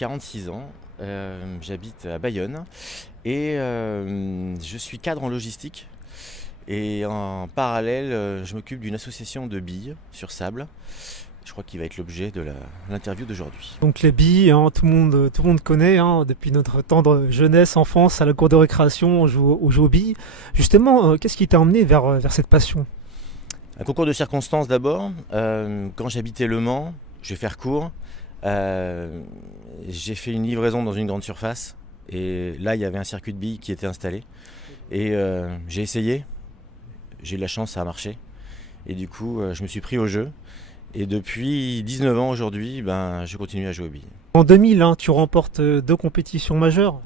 46 ans, j'habite à Bayonne et je suis cadre en logistique. Et en parallèle, je m'occupe d'une association de billes sur sable. Je crois qu'il va être l'objet de l'interview d'aujourd'hui. Donc les billes, hein, tout le monde connaît, hein, depuis notre temps de jeunesse, enfance, à la cour de récréation, on joue aux billes. Justement, qu'est-ce qui t'a emmené vers cette passion? Un concours de circonstances d'abord. Quand j'habitais Le Mans, je vais faire court, j'ai fait une livraison dans une grande surface. Et là, il y avait un circuit de billes qui était installé. Et j'ai essayé. J'ai eu de la chance, ça a marché. Et du coup, je me suis pris au jeu. Et depuis 19 ans aujourd'hui, je continue à jouer aux billes. En 2000, hein, tu remportes 2 compétitions majeures.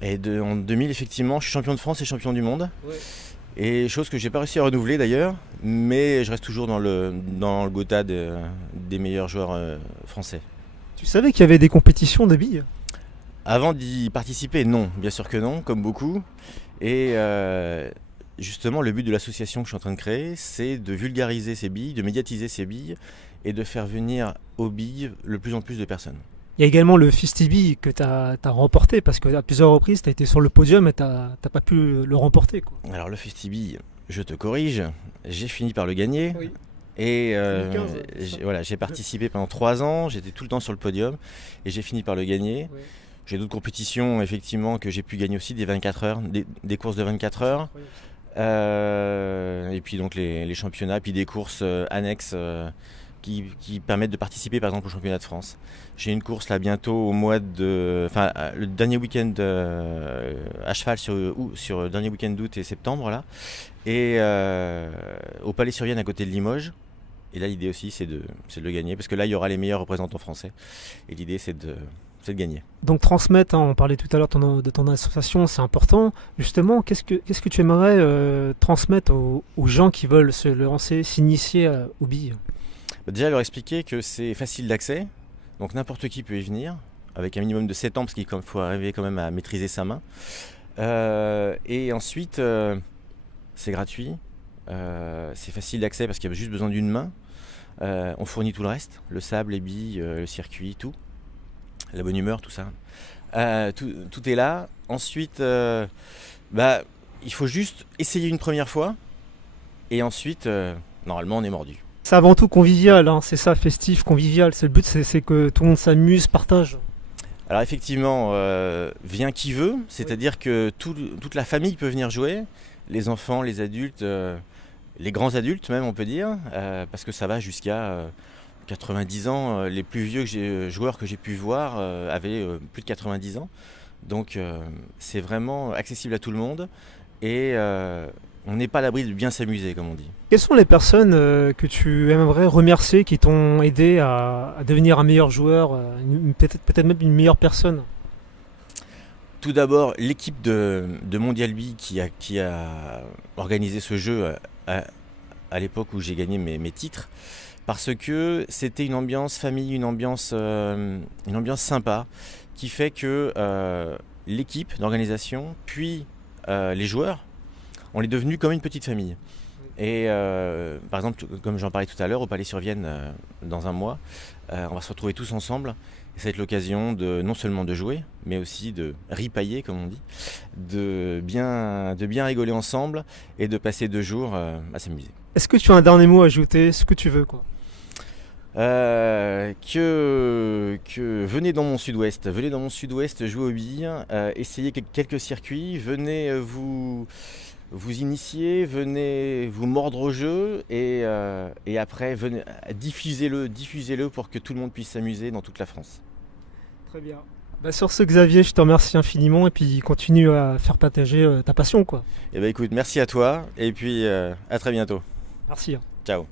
Et en 2000, effectivement, je suis champion de France et champion du monde. Ouais. Et chose que j'ai pas réussi à renouveler d'ailleurs, mais je reste toujours dans le quota des meilleurs joueurs français. Tu savais qu'il y avait des compétitions de billes? Avant d'y participer, non, bien sûr que non, comme beaucoup. Et justement, le but de l'association que je suis en train de créer, c'est de vulgariser ces billes, de médiatiser ces billes et de faire venir aux billes le plus en plus de personnes. Il y a également le Festibil que tu as remporté parce qu'à plusieurs reprises, tu as été sur le podium et tu n'as pas pu le remporter, quoi. Alors le Festibil, je te corrige, j'ai fini par le gagner. Oui. Et 2015, j'ai participé pendant 3 ans, j'étais tout le temps sur le podium et j'ai fini par le gagner. Oui. J'ai d'autres compétitions effectivement que j'ai pu gagner aussi, des 24 heures, des courses de 24 heures. Et puis donc les championnats, puis des courses annexes qui permettent de participer par exemple au championnat de France. J'ai une course là bientôt au mois de... Enfin le dernier week-end à cheval sur le dernier week-end d'août et septembre là. Et au Palais-sur-Vienne à côté de Limoges. Et là l'idée aussi c'est de le gagner parce que là il y aura les meilleurs représentants français. Et l'idée c'est de gagner. Donc transmettre, hein, on parlait tout à l'heure de ton association, c'est important. Justement, qu'est-ce que tu aimerais transmettre aux gens qui veulent se lancer, s'initier aux billes? Déjà leur expliquer que c'est facile d'accès, donc n'importe qui peut y venir, avec un minimum de 7 ans parce qu'il faut arriver quand même à maîtriser sa main. Et ensuite, c'est gratuit, c'est facile d'accès parce qu'il y a juste besoin d'une main. On fournit tout le reste, le sable, les billes, le circuit, tout. La bonne humeur, tout ça. Tout est là. Ensuite, il faut juste essayer une première fois. Et ensuite, normalement, on est mordu. C'est avant tout convivial, hein, c'est ça, festif, convivial. Le but, c'est que tout le monde s'amuse, partage. Alors effectivement, vient qui veut. C'est-à-dire que toute la famille peut venir jouer. Les enfants, les adultes, les grands adultes même, on peut dire. Parce que ça va jusqu'à... 90 ans, les plus vieux joueurs que j'ai pu voir avaient plus de 90 ans. Donc c'est vraiment accessible à tout le monde et on n'est pas à l'abri de bien s'amuser, comme on dit. Quelles sont les personnes que tu aimerais remercier qui t'ont aidé à devenir un meilleur joueur, peut-être même une meilleure personne? Tout d'abord, l'équipe de Mondial Billes qui a organisé ce jeu à l'époque où j'ai gagné mes titres. Parce que c'était une ambiance famille, une ambiance sympa, qui fait que l'équipe d'organisation, puis les joueurs, on est devenus comme une petite famille. Et par exemple, comme j'en parlais tout à l'heure, au Palais-sur-Vienne, dans un mois, on va se retrouver tous ensemble. Et ça va être l'occasion non seulement de jouer, mais aussi de ripailler, comme on dit, de bien rigoler ensemble et de passer 2 jours à s'amuser. Est-ce que tu as un dernier mot à ajouter, ce que tu veux, quoi? Que venez dans mon sud-ouest, jouer aux billes, essayez quelques circuits, venez vous initier, venez vous mordre au jeu et après venez, diffusez-le pour que tout le monde puisse s'amuser dans toute la France. Très bien. Sur ce, Xavier, je te remercie infiniment et puis continue à faire partager ta passion, quoi. Et écoute, merci à toi et puis à très bientôt. Merci. Ciao.